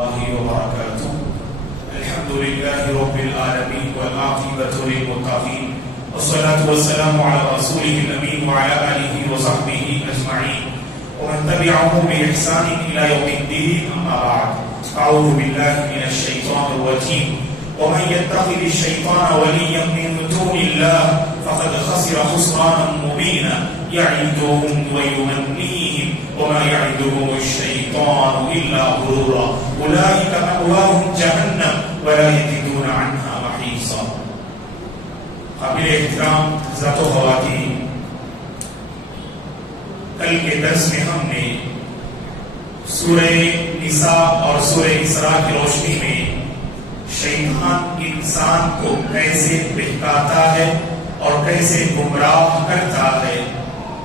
الله وبركاته. الحمد لله رب العالمين والعاقبة للمتقين والصلاة والسلام على رسوله الأمين وعلى آله وصحبه أجمعين ومن تبعهم بإحسان إلى يوم الدين. أما بعد، أعوذ بالله من الشيطان الرجيم. ومن يتخذ الشيطان وليا من دون الله فقد خسر خسرانا مبينا يعدهم ويمنيهم وما يعدهم الشيطان إلا غرورا أولئك مأواهم جهنم ولا يجدون عنها محيصا. قابل احترام حضرات و خواتین، کل کے درس میں ہم نے سورہ نساء اور سورہ اسراء کی روشنی میں شیطان انسان کو کیسے بہکاتا ہے اور کیسے گمراہ کرتا ہے،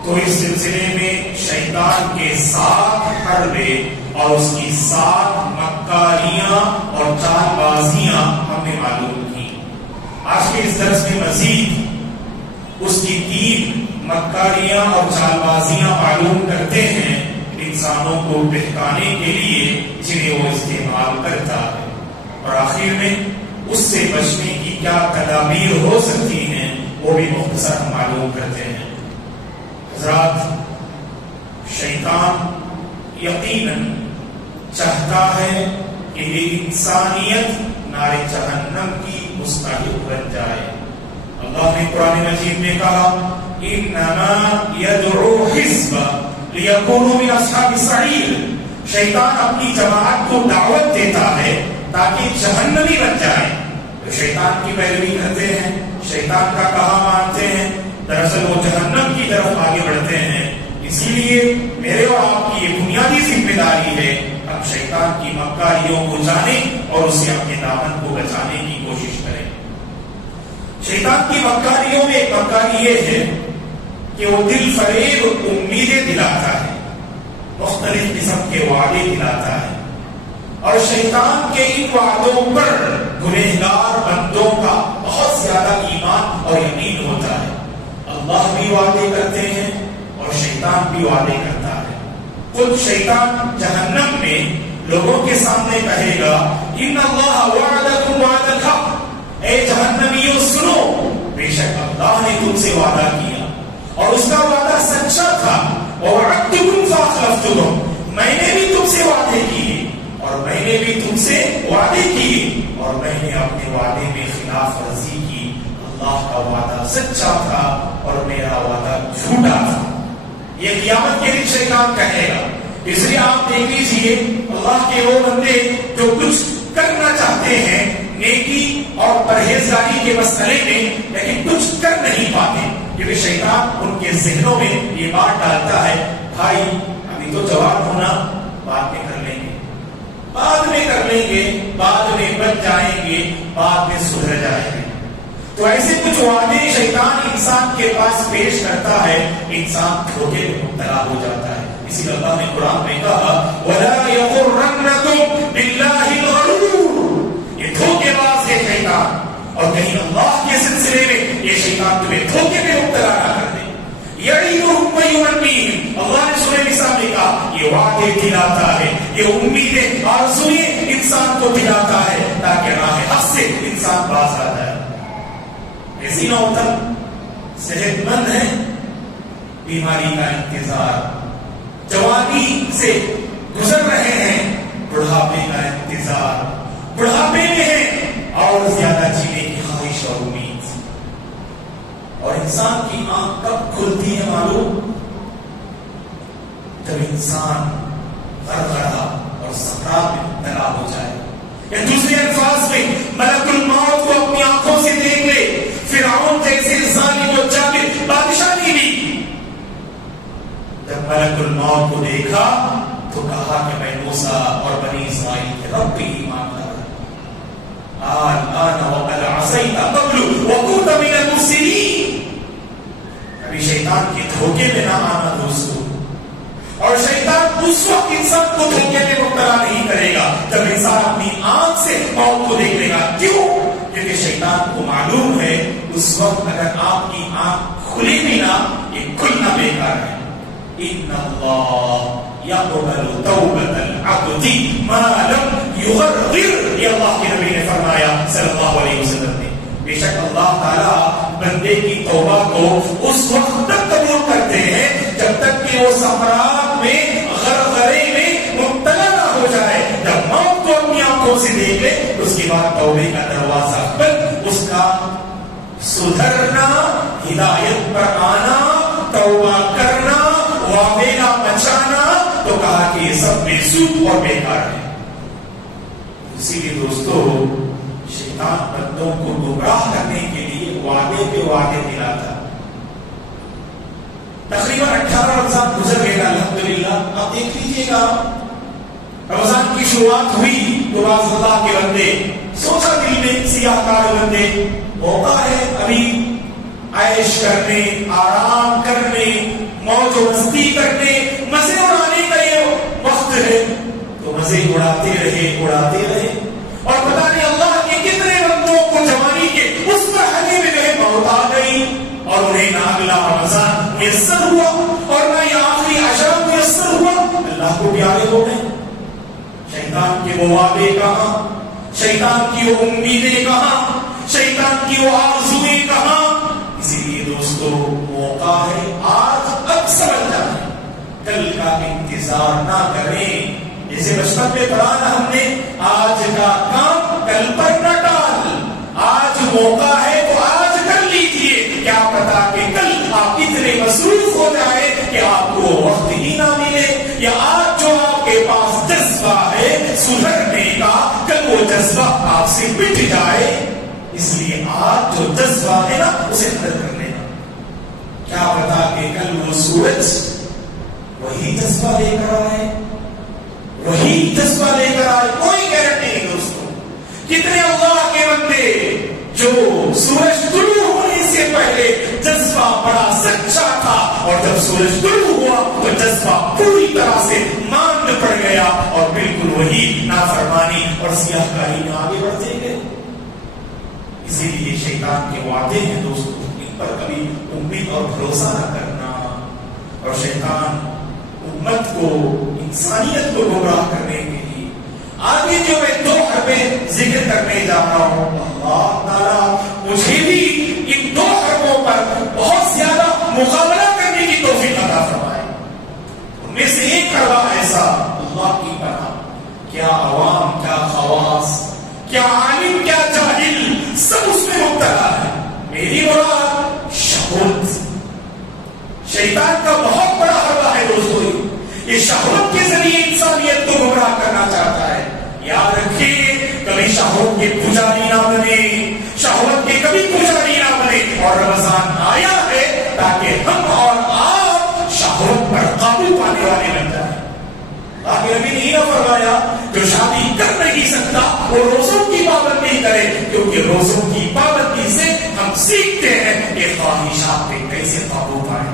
تو اس سلسلے میں شیطان کے 7 حربے اور اس کی 7 مکاریاں اور چال بازیاں ہم نے معلوم کی. آج کے اس درس میں مزید اس کی 3 مکاریاں اور چال بازیاں معلوم کرتے ہیں انسانوں کو بہکانے کے لیے جنہیں وہ استعمال کرتا ہے، اور آخر میں اس سے بچنے کی کیا تدابیر ہو سکتی ہیں وہ بھی مختصر معلوم کرتے ہیں. حضرات، شیطان یقیناً چاہتا ہے کہ یہ انسانیت نار جہنم کی مستحق بن جائے. اللہ نے قرآن مجید میں کہا انما یدعو حزب لیکونوا من اصحاب السعیر. شیطان اپنی جماعت کو دعوت دیتا ہے تاکہ جہنمی بن جائے. تو شیطان کی پیروی کرتے ہیں، شیطان کا کہا مانتے ہیں، دراصل وہ جہنم کی طرف آگے بڑھتے ہیں. اسی لیے میرے اور آپ کی یہ بنیادی ذمہ داری ہے ہم شیطان کی مکاریوں کو جانیں اور اسے اپنے دامن کو بچانے کی کوشش کریں. شیطان کی مکاریوں میں ایک مکاری یہ ہے کہ وہ دل فریب امیدیں دلاتا ہے، مختلف قسم کے وعدے دلاتا ہے، اور شیطان کے ان وعدوں پر گنہگار بندوں کا بہت زیادہ ایمان اور یقین ہوتا ہے. اللہ بھی وعدے کرتے ہیں اور شیطان بھی وعدے کرتا ہے. خود شیطان جہنم میں لوگوں کے سامنے کہے گا ان اللہ وعدکم وعد الحق. اے جہنمیوں سنو، بے شک اللہ نے تم سے وعدہ کیا اور اس کا وعدہ سچا تھا. ووعدتکم فاخلفتکم، میں نے بھی تم سے وعدے کیے اور میں نے بھی تم سے وعدے کیے اور میں نے اپنے وعدے میں خلاف ورزی کی. اللہ کا وعدہ سچا تھا اور میرا وعدہ جھوٹا تھا. یہ قیامت کے دن شیطان کہے گا. اس لیے آپ دیکھ لیجیے اللہ کے وہ بندے جو کچھ کرنا چاہتے ہیں نیکی اور پرہیزگاری کے مسئلے میں لیکن کچھ کر نہیں پاتے، کیونکہ شیطان ان کے ذہنوں میں یہ بات ڈالتا ہے بھائی ابھی تو جوان ہونا، بعد میں کر لیں گے، بعد میں کر لیں گے، بعد میں بچ جائیں گے، بعد میں سدھر جائیں گے. تو ایسے کچھ وعدے شیطان انسان کے پاس پیش کرتا ہے، انسان دھوکے میں مبتلا ہو جاتا ہے. اسی لیے اللہ نے قرآن میں کہا وَلَا يَغُرَّنَّكُمْ بِاللَّهِ الْغَرُورُ. یہ دھوکے باز ہے شیطان، اور کہیں اللہ کے سلسلے میں یہ شیطان تمہیں دھوکے میں مبتلا نہ کر دے. يَعِدُهُمْ وَيُمَنِّيهِمْ. اللہ نے سورہ نساء میں کہا یہ وعدے دلاتا ہے، یہ امیدیں آرزوئیں انسان کو دلاتا ہے تاکہ راہ حق سے انسان باز آ جائے. ایسی نوتن صحت مند ہے، بیماری کا انتظار، جوانی سے گزر رہے ہیں، بڑھاپے کا انتظار، بڑھاپے میں ہیں اور زیادہ جینے کی خواہش اور امید. اور انسان کی آنکھ کب کھلتی ہے معلوم؟ جب انسان غرغرہ اور سکرات میں مبتلا ہو جائے، یا دوسرے الفاظ میں ملک الموت کو اپنی آنکھوں سے دیکھ لے. فرعون جیسے ظالم و جابر بادشاہ نے بھی جب ملک الموت کو دیکھا تو کہا کہ میں موسیٰ اور بنی اسرائیل کے رب پہ ایمان لایا. الآن وقد عصیت قبل وكنت من المفسدین. ابھی شیطان کے دھوکے میں نہ آنا دوستو. اور شیطان اس وقت انسان کو دھوکے میں مبتلا نہیں کرے گا جب انسان اپنی آنکھ سے موت کو دیکھ لے گا. کیوں؟ کیونکہ شیطان کو معلوم ہے اس وقت اگر آپ کی آنکھ کھلی بھی نہ، یہ کھلنا بیکار ہے. ان اللہ يقبل توبة العبد ما لم یہ اللہ کے نبی نے فرمایا صلی اللہ علیہ وسلم نے. بے شک اللہ تعالیٰ بندے کی توبہ کو اس وقت تک قبول کرتے ہیں جب تک کہ وہ سکرات میں غرغرے میں مبتلا نہ ہو جائے. جب موت کو اپنی آنکھوں سے دیکھ لے اس کے بعد توبے کا دروازہ بند, اس کا سدھرنا, ہدایت پر آنا, توبہ کرنا, واویلا بچانا, تو کہا کہ یہ سب بے سود اور بیکار ہے. اسی لیے دوستو شیطان بندوں کو گمراہ کرنے کے لیے وعدے پہ وعدے دلاتا. تقریباً 18 رمضان گزر گیا الحمدللہ. آپ دیکھ لیجیے گا رمضان کی شروعات ہوئی تو باز اللہ کے بندے سوچا دل میں سیاہ کار بندے موقع ہے ابھی عیش کرنے, آرام کرنے, موج و مستی کرنے, مزے اڑانے کا یہ وقت ہے, تو مزے اڑاتے رہے اور پتہ نہیں اللہ کے کتنے بندوں کو جوانی کے اس مرحلے میں جو موت آ گئی اور انہیں نہ اگلا رمضان میسر ہوا اور نہ یہ آخری عشرہ میسر ہوا. اللہ کو پیارے ہو گئے. شیطان کے وہ وعدے کہاں, شیطان کی وہ امیدیں کہاں, شیطان کی وہ آرزویں کہاں. اسی لیے دوستو موقع ہے آج, اب سمجھ جائیں, کل کا انتظار نہ کریں. جیسے بچپن میں پڑھا نا ہم نے, آج کا کام کل پر نہ ڈال. آج موقع ہے تو آج کر لیجئے, کیا پتا کہ کل آپ اتنے مصروف ہو جائے کہ آپ کو وقت ہی نہ ملے. یا آج جو آپ کے پاس جذبہ ہے سدھرنے کا, کل وہ جذبہ آپ سے مٹ جائے. اس لیے آج جو جذبہ ہے نا اسے قدر کر لینا. کیا پتا کہ کل وہ سورج وہی جذبہ لے کر آئے, وہی جذبہ لے کر آئے. کوئی گارنٹی نہیں دوستوں. کتنے اللہ کے بندے جو سورج طلوع ہونے سے پہلے جذبہ بڑا سچا تھا اور جب سورج طلوع ہوا تو جذبہ پوری طرح سے ماند پڑ گیا اور بالکل وہی نافرمانی اور سیاہ کاری میں آگے بڑھتے گئے. اسی لیے شیطان کے وعدے ہیں دوستوں, ان پر کبھی امید اور بھروسہ نہ کرنا. اور شیطان امت کو, انسانیت کو گمراہ کرنے کے لیے آگے جو میں 2 حرفیں ذکر کرنے جا رہا ہوں, اللہ تعالیٰ مجھے بھی ان 2 حرفوں پر بہت زیادہ مقابلہ کرنے کی توفیق عطا فرمائے. ان میں سے ایک حرف ایسا, اللہ کی پناہ, کیا عوام, کیا خواص, کیا عالم, کیا جاہل, سب اس میں مبتلا ہے. میری مراد شہوت. شیطان کا بہت بڑا حربہ ہے دوستو. یہ شہوت کے ذریعے انسانیت کو گمراہ کرنا چاہتا ہے. یاد رکھیے کبھی شہوت کے پجاری نہ بنے, شہوت کے کبھی پجاری نہ بنے. اور رمضان آیا ہے تاکہ ہم اور آپ شہوت پر قابو پانے والے بن جائیں. آگے ابھی نہیں نہ فرمایا جو شادی کر نہیں سکتا وہ روزوں کی پابندی کرے, کیونکہ روزوں کی پابندی سے ہم سیکھتے ہیں کہ خواہشات پہ کیسے قابو پائیں.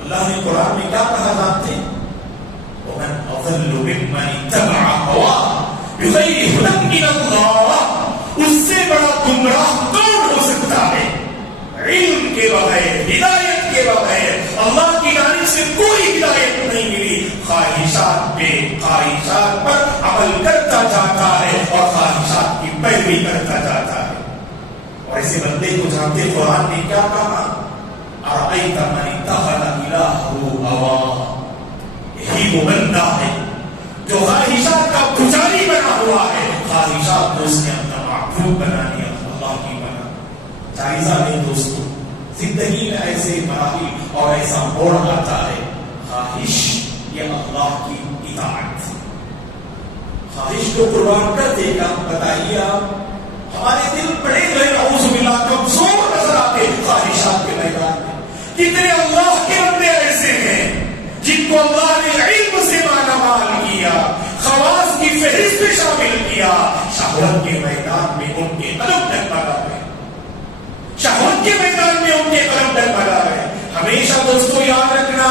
اللہ نے قرآن میں کیا کہا جانتے ہیں, وَمَنْ أَضَلُّ مِمَّنِ اتَّبَعَ هَوَاهُ بِغَيْرِ هُدًى مِنَ اللَّهِ. اس سے بڑا گمراہ کون ہو سکتا ہے؟ علم کے بغیر, ہدایت کے بغیر, اللہ کی جانب سے کوئی ہدایت نہیں ملی. خواہشات پہ خواہشات پر عمل کرتا جاتا ہے اور خواہشات کی پیروی کرتا جاتا ہے. اور ایسے بندے کو جانتے قرآن نے کیا کہا, أَرَأَيْتَ مَنِ اتَّخَذَ إِلَٰهَهُ هَوَاهُ. یہی وہ بندہ ہے جو خواہشات کا پجاری بنا ہوا ہے. خواہشات کو اس نے اپنا معبود بنا لیا. اللہ کی بنا جائزہ لیں دوستو, زندگی میں ایسے مراحل اور ایسا موڑ آتا ہے. خواہش یہ اللہ کی اطاعت. خواہش کو قربان کر دے گا. بتائیے آپ, ہمارے دل بڑے بڑے نعوذ باللہ کمزور نظر آتے خواہشات کے میدان میں. کتنے اللہ کے بندے ایسے ہیں جن کو اللہ نے علم سے مالا مال کیا, خواص کی فہرست میں شامل کیا. شہوت کے میدان میں ان کے قدم ڈگمگا گئے, شہوت کے میدان میں ان کے قدم ڈگمگا گئے. ہمیشہ دوستو یاد رکھنا,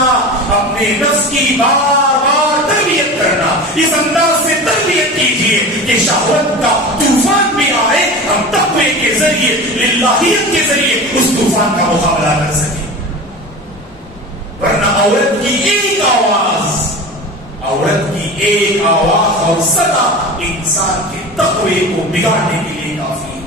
اپنے نفس کی بار بار تربیت کرنا. اس انداز سے تربیت کیجیے کہ شہوت کا طوفان بھی آئے, ہم تقوی کے ذریعے, للہیت کے ذریعے اس طوفان کا مقابلہ کر سکیں. ورنہ عورت کی ایک آواز اور صدا انسان کے تقوی کو بگاڑنے کے لیے کافی ہے.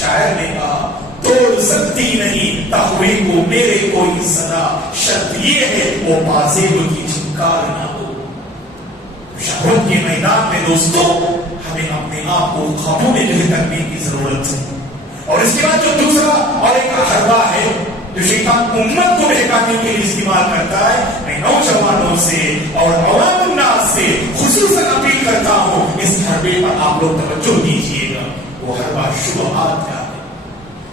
شاعر نے کہا توڑ سکتی نہیں تقوی کو میرے کوئی صدا، شرط یہ ہے وہ بازیب کی جھنکار نہ ہو. شہوت کے میدان میں دوستو ہمیں اپنے آپ کو قابو میں کرنے کی ضرورت ہے. اور اس کے بعد جو دوسرا اور ایک حربہ ہے جو شیطان امت کو بہکانے کے لیے استعمال کرتا ہے، میں نوجوانوں سے اور عوام الناس سے خصوصاً اپیل کرتا ہوں اس حربے پر آپ لوگ توجہ دیجیے گا. وہ حربہ شبہات کا ہے،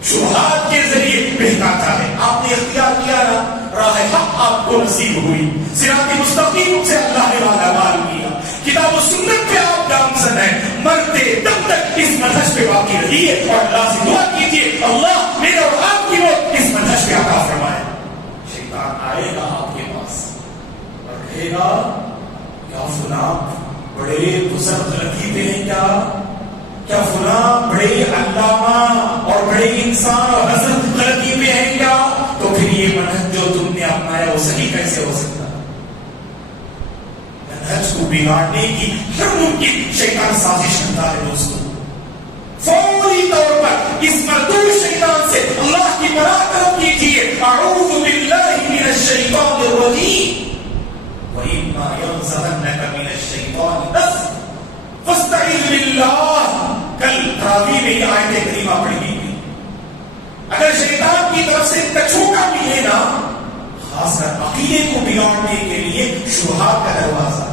شبہات کے ذریعے بہکاتا ہے. آپ نے اختیار کیا نا، راہ حق آپ کو نصیب ہوئی، صراط مستقیم سے اللہ نے مالامال کیا، کتاب و سنت پہ آپ گامزن ہیں، مرتے تب تک اس منہج پہ باقی رہیے اور اللہ سے دعا کیجیے اللہ میرے اور آپ کی موت اس منہج پہ عطا فرمائے. شیطان آئے گا آپ کے پاس اور کہے گا کیا فلاں بڑے بزرگ غلطی پہ ہیں، کیا فلاں بڑے علامہ اور بڑے انسان اور حضرت غلطی پہ ہیں کیا؟ تو پھر یہ منہج جو تم نے اپنایا وہ صحیح کیسے ہو سکتا؟ منہج کو بگاڑنے کی ہر ممکن شیطان سازش کرتا ہے دوستو. فوری طور پر اس مردود شیطان سے اللہ کی پناہ طلب کیجیے. اعوذ باللہ من الشیطان الرجیم وَإِمَّا يَنزَغَنَّكَ مِنَ الشَّيْطَانِ نَزْغٌ فَاسْتَعِذْ بِاللَّهِ. کل تراویح میں یہ آیت کریمہ پڑھی گئی. اگر شیطان کی طرف سے کچھوٹا ملے نا، خاص کر عقیدے کو بگاڑنے کے لیے شبہات کا دروازہ،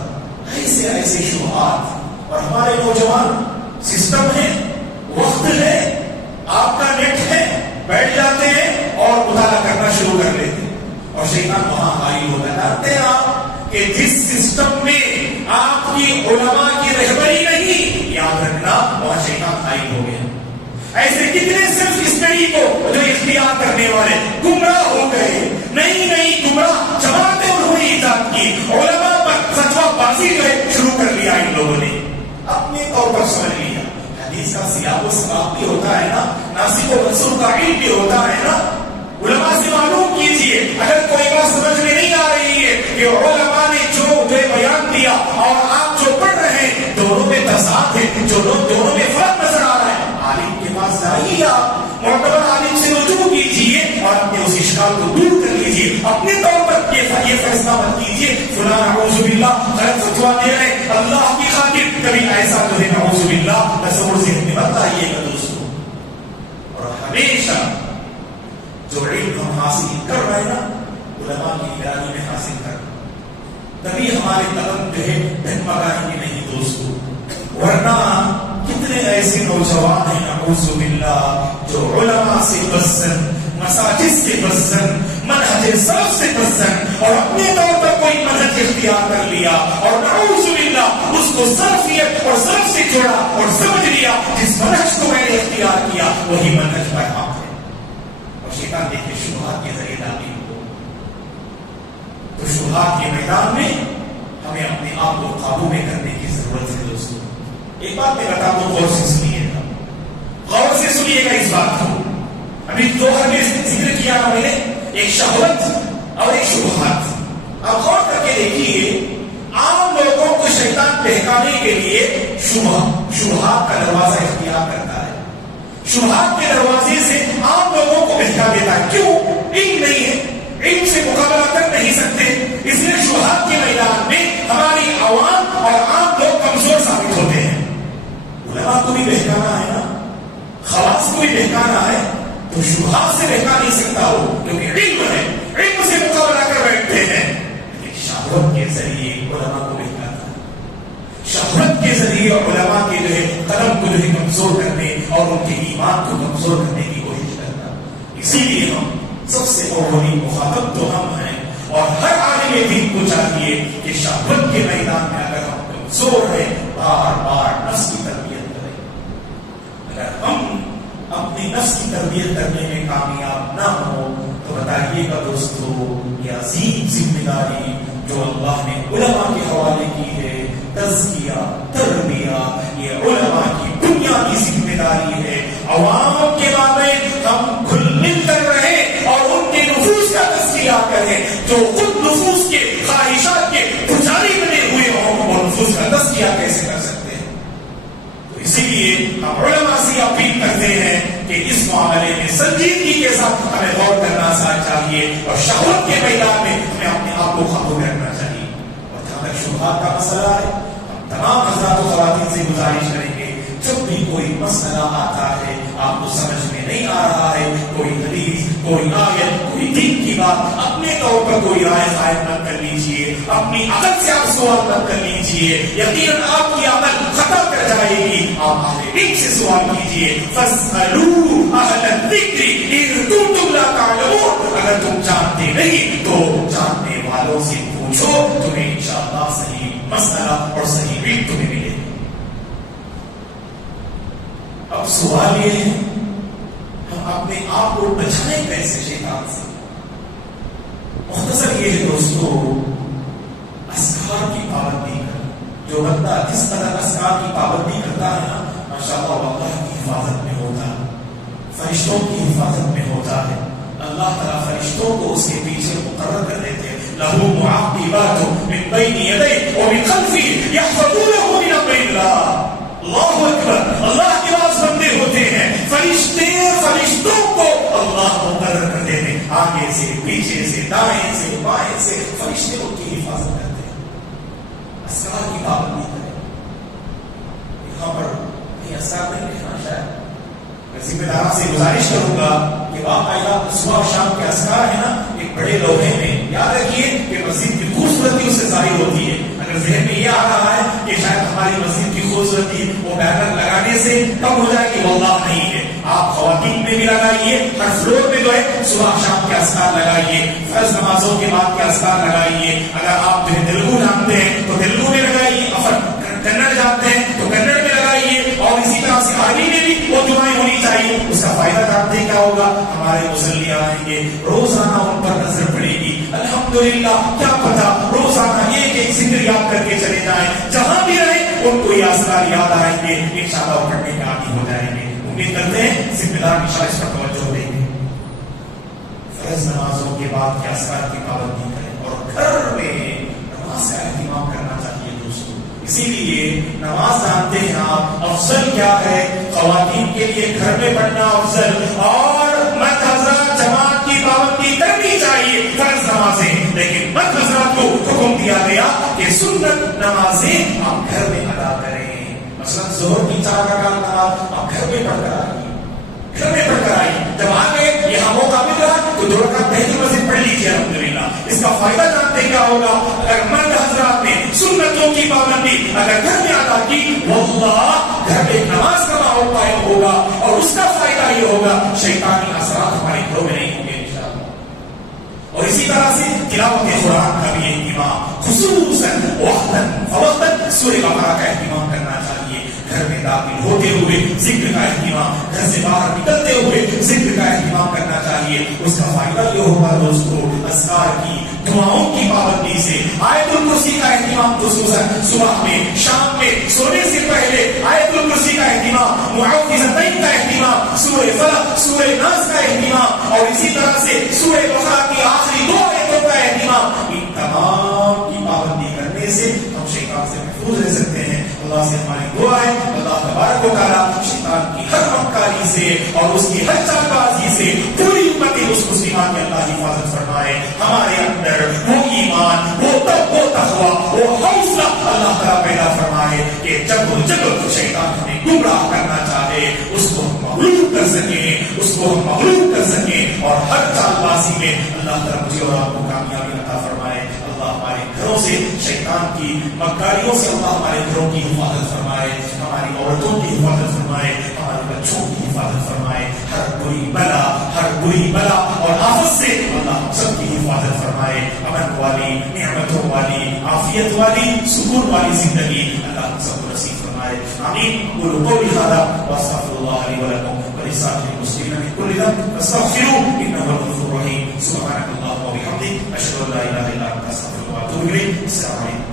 ایسے شبہات. اور ہمارے نوجوان سسٹم ہے، وقت ہے، آپ کا نیٹ ہے، بیٹھ جاتے ہیں اور مطالعہ کرنا شروع کر لیتے ہیں اور شیطان وہاں حائل ہو جاتے ہیں. آپ کہ جس سسٹم میں آپ کی علماء کی رہبری نہیں، یاد رکھنا وہاں شیطان حائل ہو گیا. ایسے کتنے صرف اسٹڈی کو جو اختیار کرنے والے گمراہ ہو گئے. نہیں گمراہ جماعتیں انہوں نے ایجاد کی، علماء پر فتویٰ بازی جو ہے شروع کر لیا ان لوگوں نے، اپنے طور پر سمجھ لیا. حدیث کا سیاق و سباق بھی ہوتا ہے نا، ناسخ و منسوخ کا علم بھی ہوتا ہے نا. علماء سے معلوم کیجئے اگر کوئی بات سمجھ میں نہیں آ رہی ہے کہ علماء نے جو بیان دیا اور آپ جو پڑھ رہے ہیں دونوں میں تضاد ہے، جو دونوں میں فرق نظر آ رہا ہے، عالم کے پاس جائیے، آپ معتبر عالم سے رجوع کیجیے اور اپنے اس اشکال کو دور کر لیجیے. اپنے طور پر یہ فیصلہ مت کیجیے فلاں نعوذ باللہ غلط فتویٰ دے رہے اللہ کی خاطر. کبھی ایسا جو ہے نعوذ باللہ تصور ذہن میں مت لائیے گا دوستوں. اور ہمیشہ جو علم ہم حاصل کر رہے ہیں نا، علماء کی نگرانی میں حاصل کر، تبھی ہمارے قدم جو ہے ڈگمگائیں گے نہیں دوستو. ورنہ کتنے ایسے نوجوان ہیں نعوذ باللہ جو علماء سے بزن، مساجد سے بزن، منہج سلف سے بزن اور اپنے طور پر کوئی منہج اختیار کر لیا اور نعوذ باللہ اس کو سلفیت اور سلف سے جوڑا اور سمجھ لیا جس منہج کو میں نے اختیار کیا وہی منہج پر حق ہے. اور شیطان دیکھے شبہات کے ذریعے داخل ہو. تو شبہات کے میدان میں ہمیں اپنے آپ کو قابو میں کرنے کی ضرورت ہے دوستوں. ایک بات میں بتا دوں، غور سے سنیے گا، غور سے سنیے گا اس بات کو. ابھی دو میں ذکر کیا ہم نے، ایک شہوت اور ایک شبہات. اب غور کر کے دیکھیے، عام لوگوں کو شیطان بہکانے کے لیے شبہات کا دروازہ اختیار کرتا ہے. شبہات کے دروازے سے عام لوگوں کو بہکا دیتا ہے. کیوں؟ علم نہیں ہے، علم سے مقابلہ کر نہیں سکتے، اس لیے شبہات کے میدان میں ہماری عوام اور عام لوگ کمزور ثابت ہوتے ہیں. علماء کو بھی بہکانا ہے نا، خواص کو بھی بہکانا ہے، تو شبہات سے بہکا نہیں سکتا ہو کیونکہ علم ہے، علم سے مقابلہ کر بیٹھتے ہیں. لیکن شہوت کے ذریعے علماء کو بہکاتا ہے، شہوت کے ذریعے علماء کے جو ہے قدم کو جو ہے کمزور کرنے اور ان کے ایمان کو کمزور کرنے کی کوشش کرتا. اسی لیے ہم سب سے اولی مخاطب تو ہم ہیں اور ہر عالم دین کو چاہیے کہ شہوت کے میدان میں اگر ہم کمزور ہیں بار بار نفس کی تربیت کریں. اگر ہم اپنی نفس کی تربیت کرنے میں کامیاب نہ ہو تو بتائیے گا دوستو، یہ عظیم ذمہ داری جو اللہ نے علماء کے حوالے کی ہے، تزکیہ، تربیت، یہ علماء کی بنیادی ذمہ داری ہے. عوام کے مابین ہم کھل مل کر رہیں اور ان کے نفوس کا تزکیہ کریں جو خود نفوس کے خواہشات کے پجاری بنے ہوئے ہوں. اور نفوس کا تزکیہ کیسے کر سکتے ہیں؟ لیے ہم علماء سے اپیل کرتے ہیں کہ اس معاملے میں سنجیدگی کے ساتھ ہمیں غور کرنا چاہیے اور شہوت کے میدان میں ہمیں اپنے آپ کو قابو کرنا چاہیے. اور جہاں تک شبہات کا مسئلہ ہے، ہم تمام حضرات و خواتین سے گزارش کریں گے جب بھی کوئی مسئلہ آتا ہے آپ کو سمجھ میں نہیں آ رہا ہے، کوئی حدیث، کوئی آیت، کوئی دین کی بات، اپنے طور پر کوئی رائے قائم نہ کر لیجیے، اپنی عقل سے آپ سوال نہ کر لیجیے، یقیناً آپ کی عقل خطا کر جائے گی. آپ اہل علم سے سوال کیجیے. فاسألوا اہل الذکر ان کنتم لا تعلمون. اگر تم جانتے نہیں تو جاننے والوں سے پوچھو، تمہیں انشاءاللہ صحیح مسئلہ اور صحیح علم تمہیں ملے. اب سوال یہ ہے ہم اپنے آپ کو بچائیں کیسے شیطان سے؟ مختصر یہ ہے دوستو، اذکار کی پابندی کر. جو بندہ جس طرح اذکار کی پابندی کرتا ہے نا، ماشاءاللہ اللہ کی حفاظت میں ہوتا ہے، فرشتوں کی حفاظت میں ہوتا ہے. اللہ تعالیٰ فرشتوں کو اس کے پیچھے مقرر کر دیتے ہیں. لہو معقبات من بین یدیہ ومن خلفہ یحفظونہ من امر اللہ. اللہ اکبر، اللہ کے پاس بندے ہوتے ہیں، فرشتوں کو اللہ مقرر کر دیتے ہیں. آگے سے، پیچھے سے، دائیں سے، بائیں سے فرشتے ان کی حفاظت کرتے ہیں. اذکار کی پابندی کریں. یہاں پر کہیں اذکار نہیں رہنا. شاید میں ذمہ داروں سے گزارش کروں گا کہ باقاعدہ صبح شام کے اذکار ہے نا، ایک بڑے لوہے میں یاد رکھیے کہ مسجد کی خوبصورتی اس سے ظاہر ہوتی ہے. اگر ذہن میں یہ آ رہا ہے کہ شاید ہماری مسجد کی خوبصورتی وہ بینر لگانے سے کم ہو جائے گی، واللہ نہیں ہے. آپ خواتین میں بھی لگائیے، ہر فلور میں جو ہے صبح شام کے اذکار لگائیے، فرض نمازوں کے بعد کے اذکار لگائیے. اگر آپ تیلگو جانتے ہیں تو تیلگو میں لگائیے، کنڑ جانتے ہیں تو کنڑ میں لگائیے، اور اسی طرح سے عربی میں بھی وہ دعائیں ہونی چاہیے. اس کا فائدہ جانتے کیا ہوگا؟ ہمارے مصلی آئیں گے، روزانہ ان پر نظر پڑے گی. الحمدللہ، کیا پتا روزانہ ایک ایک ذکر یاد کر کے چلے جائیں، جہاں بھی رہیں ان کو یہ اذکار یاد آئیں گے، انشاءاللہ وہ پڑھنے کے عادی ہو جائیں گے. امید کرتے ہیں ذمہ دار انشاءاللہ اس پر توجہ دیں گے. فرض نمازوں کے بعد کے اذکار کی پابندی کریں اور گھر میں نماز کا اہتمام کرنا چاہیے دوستوں. اسی لیے نماز جانتے ہیں آپ افضل کیا ہے؟ خواتین کے لیے گھر میں پڑھنا افضل، اور مرد حضرات جماعت کی پابندی کرنی چاہیے فرض نمازیں. لیکن مرد حضرات کو حکم دیا گیا کہ سنت نمازیں آپ گھر میں ادا کریں. مثلا ظہر کی 4 رکعت نماز آپ گھر میں پڑھ کر آئیے، گھر میں پڑھ کر آئیے. جب آگے یہاں موقع مل رہا تو 2 رکعت تحجد مسجد پڑھ لیجیے. الحمدللہ اس کا فائدہ جانتے کیا ہوگا؟ اگر مرد حضرات نے سنتوں کی پابندی اگر گھر میں ادا کی، واللہ گھر میں نماز کا ماحول قائم ہوگا، اور اس کا فائدہ یہ ہوگا شیطانی اثرات ہمارے گھروں میں نہیں ہوں گے انشاءاللہ. اور اسی طرح سے تلاوت قرآن کا بھی اہتمام، خصوصاً وقتاً سورہ بقرہ کا اہتمام کرنا چاہیے. گھر میں داخل ہوتے ہوئے ذکر کا اہتمام، گھر سے باہر نکلتے ہوئے ذکر کا اہتمام کرنا چاہیے. اس کا فائدہ یہ ہوگا دوستو، اذکار کی دعاؤں کی پابندی سے. آیت الکرسی کا اہتمام خصوصاً صبح میں، شام میں، سونے سے پہلے آیت الکرسی کا اہتمام، معوذتین کا اہتمام، سورہ فلق، سورہ ناس کا اہتمام، اور اسی طرح سے سورہ بقرہ کی آخری 2 آیتوں کا اہتمام. ان تمام کی پابندی کرنے سے ہم شیطان سے محفوظ رہ سکتے ہیں. اللہ سے ہماری دعا ہے اللہ تبارک و تعالی شیطان کی ہر مکاری سے اور اس کی ہر چال بازی سے پوری امت مسلمان کی اللہ حفاظت فرمائے. ہمارے اندر وہ ایمان، وہ تقویٰ، وہ حوصلہ اللہ تعالیٰ پیدا فرمائے کہ جب شیطان ہمیں گمراہ کرنا چاہے اس کو ہم مغلوب کر سکیں، اس کو ہم مغلوب کر سکیں، اور ہر چال بازی میں اللہ تعالیٰ مجھے اور آپ کو کامیابی عطا فرمائے. اللہ ہمارے گھروں سے شیطان کی مکاریوں سے اللہ ہمارے گھروں کی حفاظت فرمائے، ہماری عورتوں کی حفاظت فرمائے، ہمارے بچوں کی حفاظت فرمائے. ہر بری بلا اور آفت سے اللہ ہم سب کی حفاظت فرمائے. امن والی، نعمتوں والی، عافیت والی، سکون والی زندگی اللہ ہم سب کو نصیب فرمائے. آمین. قولوا قولی ھذا واستغفر اللہ لی ولکم ولسائر المسلمین من کل ذنب فاستغفروه انه هو الغفور الرحیم. سبحانک اللهم وبحمدک اشهد ان لا اله الا انت استغفرک واتوب الیک. السلام علیکم.